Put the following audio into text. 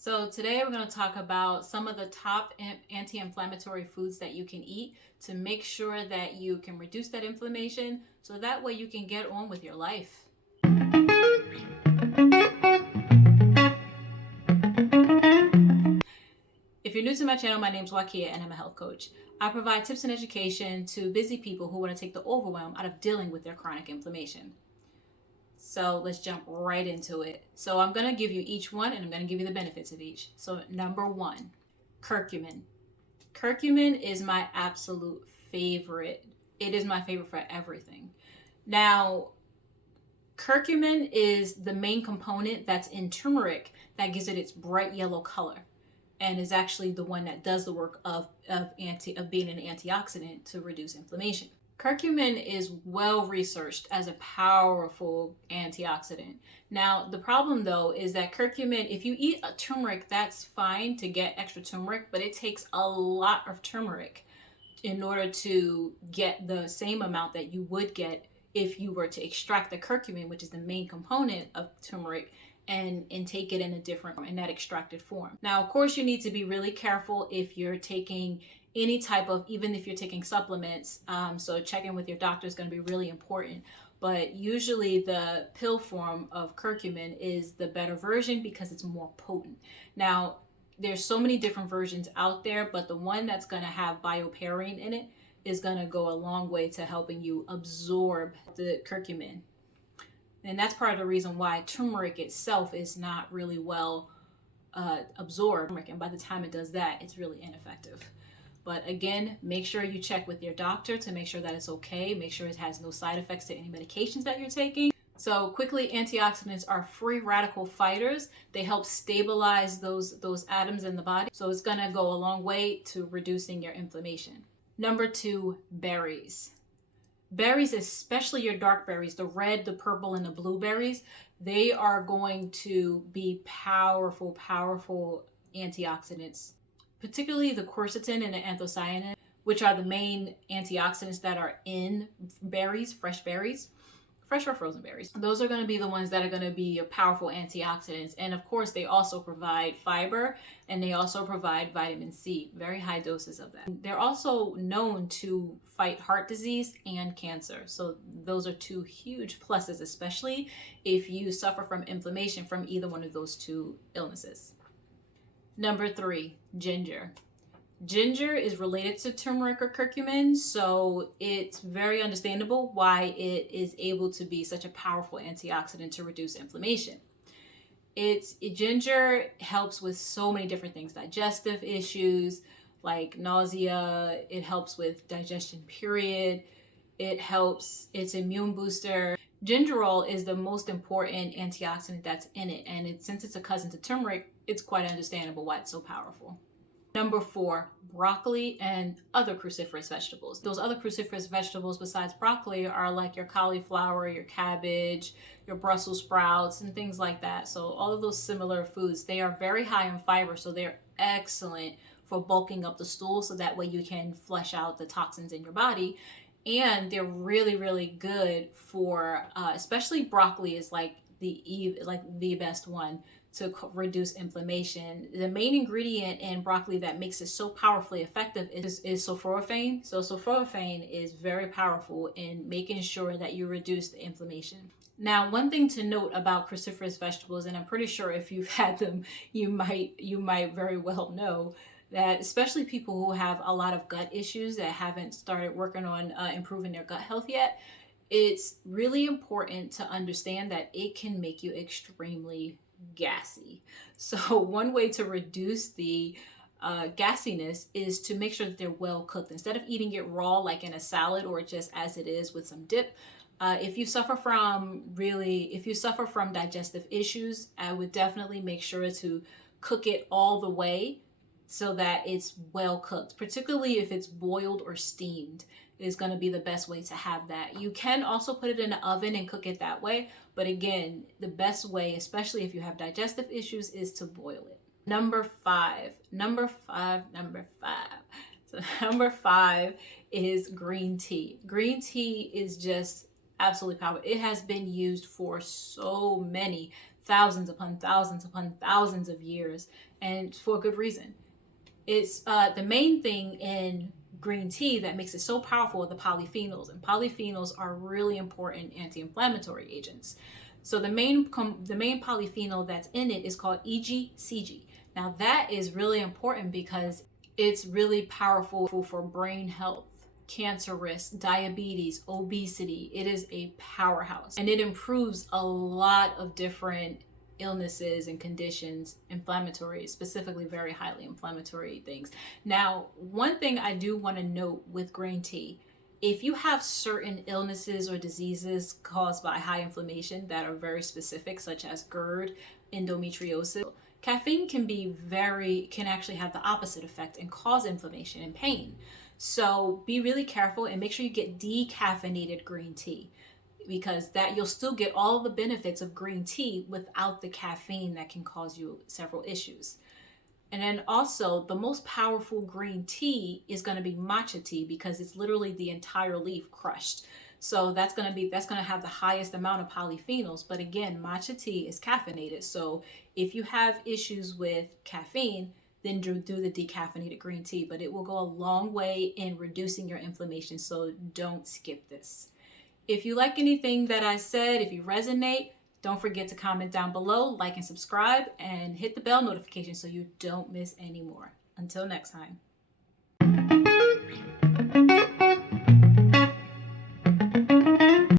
So today we're going to talk about some of the top anti-inflammatory foods that you can eat to make sure that you can reduce that inflammation so that way you can get on with your life. If you're new to my channel, my name is Wakia and I'm a health coach. I provide tips and education to busy people who want to take the overwhelm out of dealing with their chronic inflammation. So let's jump right into it. So I'm going to give you each one and I'm going to give you the benefits of each. So number one, curcumin. Curcumin is my absolute favorite. It is my favorite for everything. Now, curcumin is the main component that's in turmeric that gives it its bright yellow color and is actually the one that does the work of being an antioxidant to reduce inflammation. Curcumin is well researched as a powerful antioxidant. Now, the problem though is that curcumin, if you eat a turmeric, that's fine to get extra turmeric, but it takes a lot of turmeric in order to get the same amount that you would get if you were to extract the curcumin, which is the main component of turmeric, and take it in that extracted form. Now, of course, you need to be really careful if you're taking any type of, even if you're taking supplements, so checking with your doctor is going to be really important. But usually the pill form of curcumin is the better version because it's more potent. Now, there's so many different versions out there, but the one that's going to have bioperine in it is going to go a long way to helping you absorb the curcumin. And that's part of the reason why turmeric itself is not really well absorbed. And by the time it does that, it's really ineffective. But again, make sure you check with your doctor to make sure that it's okay. Make sure it has no side effects to any medications that you're taking. So quickly, antioxidants are free radical fighters. They help stabilize those atoms in the body. So it's going to go a long way to reducing your inflammation. Number two, berries. Berries, especially your dark berries, the red, the purple, and the blueberries, they are going to be powerful antioxidants. Particularly the quercetin and the anthocyanin, which are the main antioxidants that are in berries, fresh or frozen berries. Those are going to be the ones that are going to be powerful antioxidants. And of course, they also provide fiber and they also provide vitamin C, very high doses of that. They're also known to fight heart disease and cancer. So those are two huge pluses, especially if you suffer from inflammation from either one of those two illnesses. Number three, ginger. Ginger is related to turmeric or curcumin, so it's very understandable why it is able to be such a powerful antioxidant to reduce inflammation. Ginger helps with so many different things, digestive issues like nausea. It helps with digestion, period. It's immune booster. Gingerol is the most important antioxidant that's in it, and since it's a cousin to turmeric, it's quite understandable why it's so powerful. Number four, broccoli and other cruciferous vegetables. Those other cruciferous vegetables besides broccoli are like your cauliflower, your cabbage, your Brussels sprouts, and things like that. So all of those similar foods, they are very high in fiber, so they're excellent for bulking up the stool so that way you can flush out the toxins in your body. And they're really good for, especially broccoli is like the best one to reduce inflammation. The main ingredient in broccoli that makes it so powerfully effective is sulforaphane. So sulforaphane is very powerful in making sure that you reduce the inflammation. Now, one thing to note about cruciferous vegetables, and I'm pretty sure if you've had them, you might very well know that especially people who have a lot of gut issues that haven't started working on improving their gut health yet, it's really important to understand that it can make you extremely gassy. So one way to reduce the gassiness is to make sure that they're well cooked. Instead of eating it raw like in a salad or just as it is with some dip, if you suffer from digestive issues, I would definitely make sure to cook it all the way so that it's well cooked, particularly if it's boiled or steamed is going to be the best way to have that. You can also put it in the oven and cook it that way, but again, the best way, especially if you have digestive issues, is to boil it. Number five. So number five is green tea. Green tea is just absolutely powerful. It has been used for so many thousands upon thousands upon thousands of years, and for good reason. It's the main thing in green tea that makes it so powerful are the polyphenols, and polyphenols are really important anti-inflammatory agents. So the main polyphenol that's in it is called EGCG. Now that is really important because it's really powerful for brain health, cancer risk, diabetes, obesity. It is a powerhouse, and it improves a lot of different illnesses and conditions, inflammatory, specifically very highly inflammatory things. Now, one thing I do want to note with green tea, if you have certain illnesses or diseases caused by high inflammation that are very specific, such as GERD, endometriosis, caffeine can actually have the opposite effect and cause inflammation and pain. So be really careful and make sure you get decaffeinated green tea, because that you'll still get all the benefits of green tea without the caffeine that can cause you several issues. And then also the most powerful green tea is going to be matcha tea, because it's literally the entire leaf crushed. So that's going to have the highest amount of polyphenols. But again, matcha tea is caffeinated. So if you have issues with caffeine, then do the decaffeinated green tea. But it will go a long way in reducing your inflammation. So don't skip this. If you like anything that I said, if you resonate, don't forget to comment down below, like and subscribe, and hit the bell notification so you don't miss any more. Until next time.